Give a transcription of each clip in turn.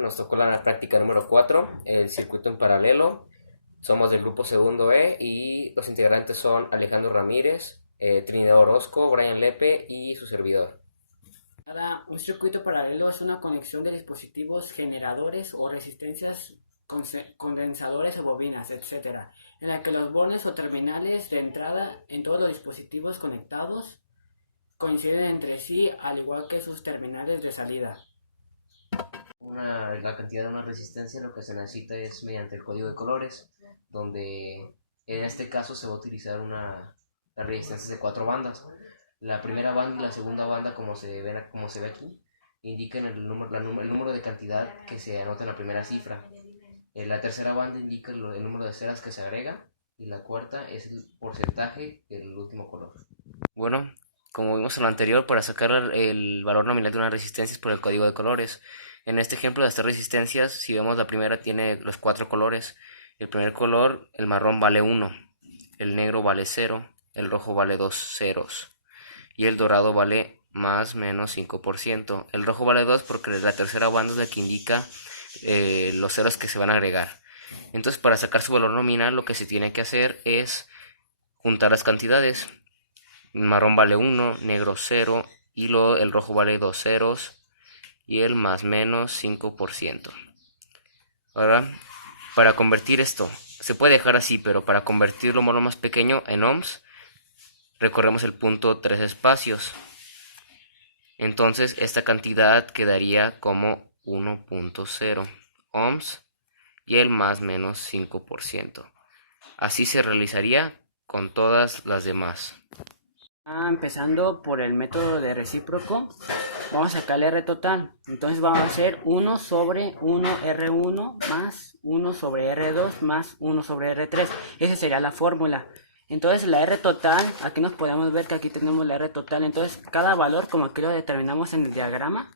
nos tocó la práctica número 4, el circuito en paralelo. Somos del grupo segundo E y los integrantes son Alejandro Ramírez, Trinidad Orozco, Brian Lepe y su servidor. Ahora, un circuito paralelo es una conexión de dispositivos generadores o resistencias, condensadores o bobinas, etc., en la que los bornes o terminales de entrada en todos los dispositivos conectados coinciden entre sí, al igual que sus terminales de salida. La cantidad de una resistencia lo que se necesita es mediante el código de colores, donde en este caso se va a utilizar las resistencias de 4 bandas. La primera banda y la segunda banda, como se ve aquí, indican el número de cantidad que se anota en la primera cifra. La tercera banda indica el número de ceras que se agrega y la cuarta es el porcentaje del último color. Bueno, como vimos en lo anterior, para sacar el valor nominal de una resistencia es por el código de colores. En este ejemplo de estas resistencias, si vemos la primera tiene los 4 colores. El primer color, el marrón, vale 1, el negro vale 0, el rojo vale 2 ceros y el dorado vale más menos 5%. El rojo vale 2 porque la tercera banda es la que indica los ceros que se van a agregar. Entonces, para sacar su valor nominal, lo que se tiene que hacer es juntar las cantidades. El marrón vale 1, negro 0 y el rojo vale 2 ceros y el más menos 5%. Ahora, para convertir esto, se puede dejar así, pero para convertirlo a lo más pequeño en ohms, recorremos el punto 3 espacios. Entonces esta cantidad quedaría como 1.0 ohms y el más menos 5%. Así se realizaría con todas las demás. Empezando por el método de recíproco, vamos a sacar el R total. Entonces vamos a hacer 1 sobre 1R1 más 1 sobre R2 más 1 sobre R3. Esa sería la fórmula. Entonces la R total, aquí nos podemos ver que aquí tenemos la R total. Entonces cada valor, como aquí lo determinamos en el diagrama,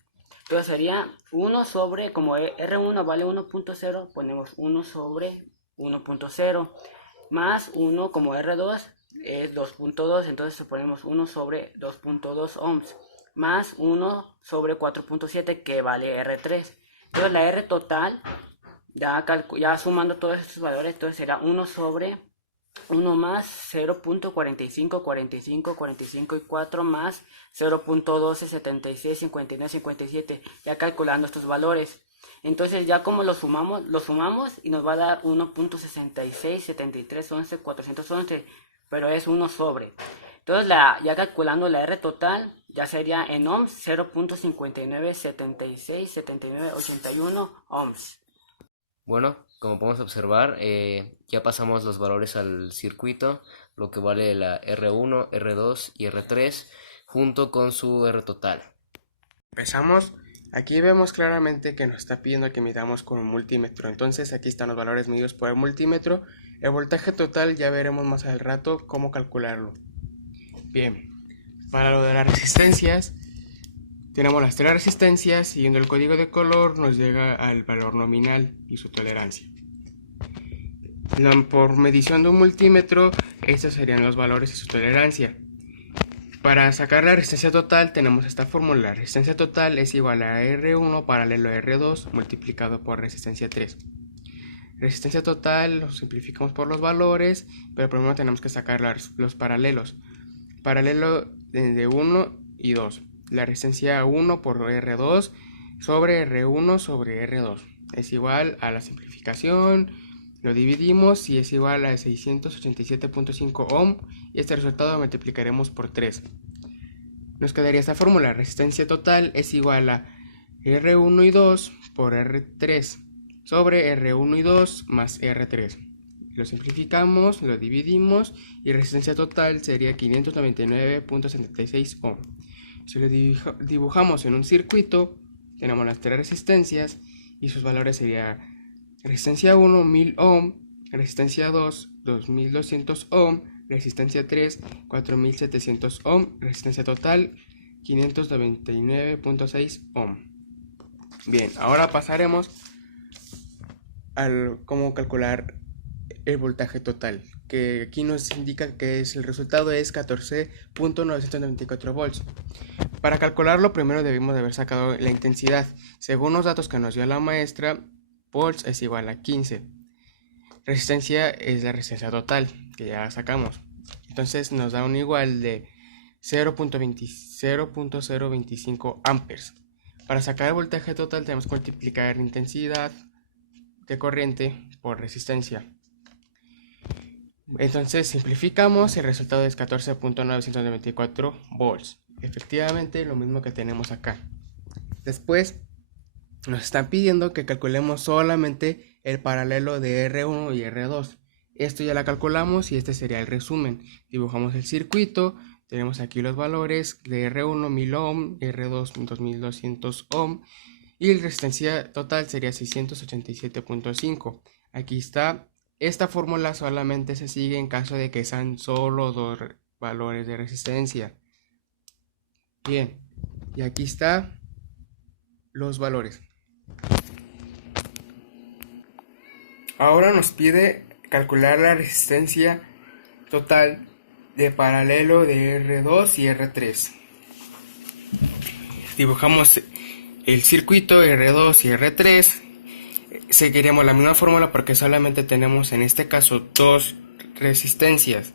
entonces sería 1 sobre, como R1 vale 1.0, ponemos 1 sobre 1.0 más 1, como R2 es 2.2, entonces ponemos 1 sobre 2.2 ohms más 1 sobre 4.7 que vale R3. Entonces la R total, ya sumando todos estos valores, entonces será 1 sobre 1 más 0.45, 45, 45 y 4 más 0.12, 76, 59, 57, ya calculando estos valores. Entonces ya como lo sumamos y nos va a dar 1.66, 73, 11, 411, pero es 1 sobre. Entonces ya calculando la R total, ya sería en ohms 0.59, 76, 79, 81 ohms. Bueno, como podemos observar, ya pasamos los valores al circuito, lo que vale la R1, R2 y R3, junto con su R total. Empezamos. Aquí vemos claramente que nos está pidiendo que midamos con un multímetro. Entonces aquí están los valores medidos por el multímetro. El voltaje total ya veremos más al rato cómo calcularlo. Bien, para lo de las resistencias, tenemos las 3 resistencias. Siguiendo el código de color nos llega al valor nominal y su tolerancia. Por medición de un multímetro, estos serían los valores y su tolerancia. Para sacar la resistencia total tenemos esta fórmula. La resistencia total es igual a R1 paralelo a R2 multiplicado por resistencia 3. Resistencia total lo simplificamos por los valores, pero primero tenemos que sacar los paralelos. Paralelo de 1 y 2. La resistencia 1 por R2 sobre R1 sobre R2 es igual a la simplificación. Lo dividimos y es igual a 687.5 ohm y este resultado lo multiplicaremos por 3. Nos quedaría esta fórmula. Resistencia total es igual a R1 y 2 por R3 sobre R1 y 2 más R3. Lo simplificamos, lo dividimos y resistencia total sería 599.76 ohm. Si lo dibujamos en un circuito, tenemos las 3 resistencias y sus valores serían resistencia 1, 1000 ohm, resistencia 2, 2200 ohm, resistencia 3, 4700 ohm, resistencia total, 599.6 ohm. Bien, ahora pasaremos al cómo calcular el voltaje total, que aquí nos indica que el resultado es 14.994 volts. Para calcularlo, primero debimos de haber sacado la intensidad. Según los datos que nos dio la maestra, volts es igual a 15. Resistencia es la resistencia total, que ya sacamos. Entonces nos da un igual de 0.025 amperes. Para sacar el voltaje total tenemos que multiplicar la intensidad de corriente por resistencia. Entonces simplificamos y el resultado es 14.994 volts. Efectivamente lo mismo que tenemos acá. Después nos están pidiendo que calculemos solamente el paralelo de R1 y R2. Esto ya la calculamos y este sería el resumen. Dibujamos el circuito, tenemos aquí los valores de R1 1000 ohm, R2 2200 ohm y la resistencia total sería 687.5. Aquí está. Esta fórmula solamente se sigue en caso de que sean solo dos valores de resistencia. Bien, y aquí está los valores. Ahora nos pide calcular la resistencia total de paralelo de R2 y R3. Dibujamos el circuito R2 y R3. Seguiremos la misma fórmula porque solamente tenemos en este caso dos resistencias,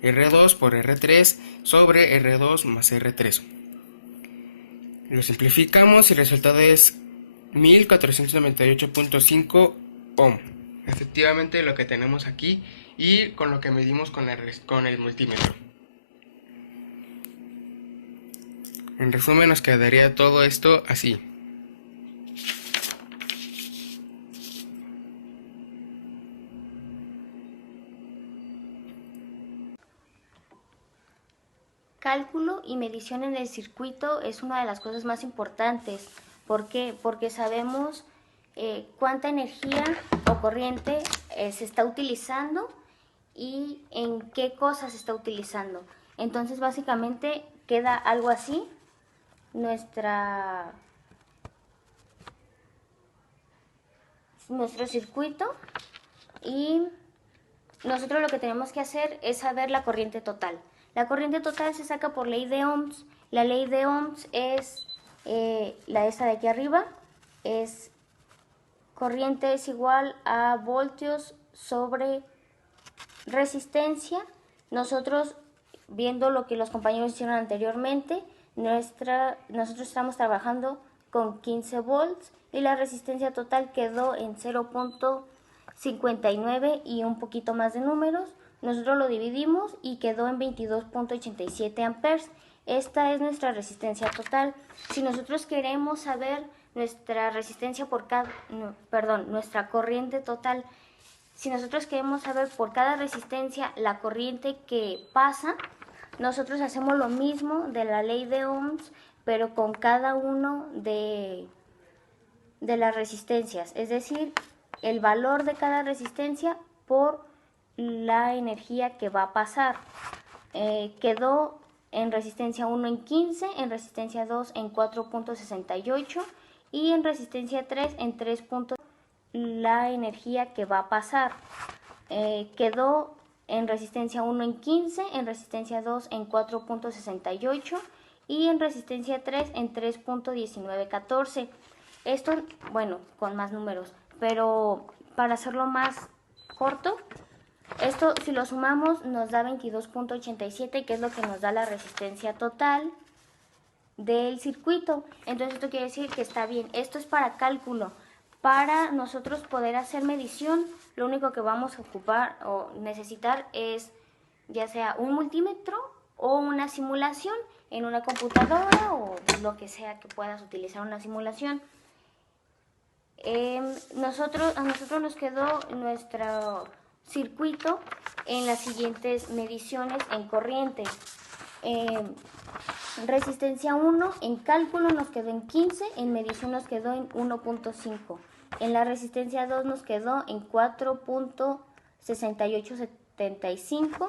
R2 por R3 sobre R2 más R3. Lo simplificamos y el resultado es 1498.5 ohm. Efectivamente lo que tenemos aquí y con lo que medimos con el multímetro. En resumen nos quedaría todo esto así. Cálculo y medición en el circuito es una de las cosas más importantes. ¿Por qué? Porque sabemos cuánta energía o corriente se está utilizando y en qué cosas se está utilizando. Entonces básicamente queda algo así. Nuestro circuito, y nosotros lo que tenemos que hacer es saber la corriente total. La corriente total se saca por ley de Ohms. La ley de Ohms es esta de aquí arriba, es corriente es igual a voltios sobre resistencia. Nosotros, viendo lo que los compañeros hicieron anteriormente, nosotros estamos trabajando con 15 volts y la resistencia total quedó en 0.59 y un poquito más de números. Nosotros lo dividimos y quedó en 22.87 amperes. Esta es nuestra resistencia total. Si nosotros queremos saber nuestra resistencia nuestra corriente total, si nosotros queremos saber por cada resistencia la corriente que pasa, nosotros hacemos lo mismo de la ley de Ohms, pero con cada uno de las resistencias, es decir, el valor de cada resistencia por la energía que va a pasar. Quedó en resistencia 1 en 15, en resistencia 2 en 4.68 y en resistencia 3 en 3. La energía que va a pasar. Quedó en resistencia 1 en 15, en resistencia 2 en 4.68 y en resistencia 3 en 3.1914. Esto, bueno, con más números, pero para hacerlo más corto, esto si lo sumamos nos da 22.87, que es lo que nos da la resistencia total del circuito. Entonces esto quiere decir que está bien. Esto es para cálculo. Para nosotros poder hacer medición, lo único que vamos a ocupar o necesitar es ya sea un multímetro o una simulación en una computadora o lo que sea que puedas utilizar una simulación. A nosotros nos quedó nuestro circuito en las siguientes mediciones en corriente. Resistencia 1 en cálculo nos quedó en 15, en medición nos quedó en 1.5. En la resistencia 2 nos quedó en 4.6875.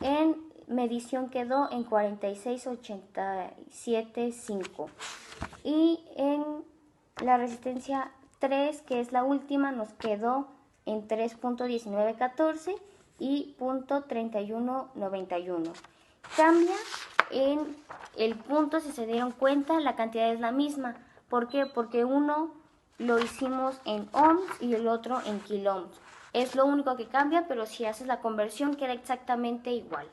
En medición quedó en 46.875. Y en la resistencia 3, que es la última, nos quedó en 3.1914 y .3191. Cambia en el punto, si se dieron cuenta, la cantidad es la misma. ¿Por qué? Porque uno lo hicimos en ohms y el otro en kiloohms. Es lo único que cambia, pero si haces la conversión queda exactamente igual.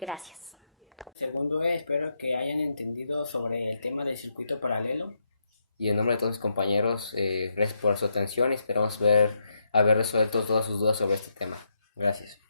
Gracias. Segundo, espero que hayan entendido sobre el tema del circuito paralelo. Y en nombre de todos mis compañeros, gracias por su atención y esperamos haber resuelto todas sus dudas sobre este tema. Gracias.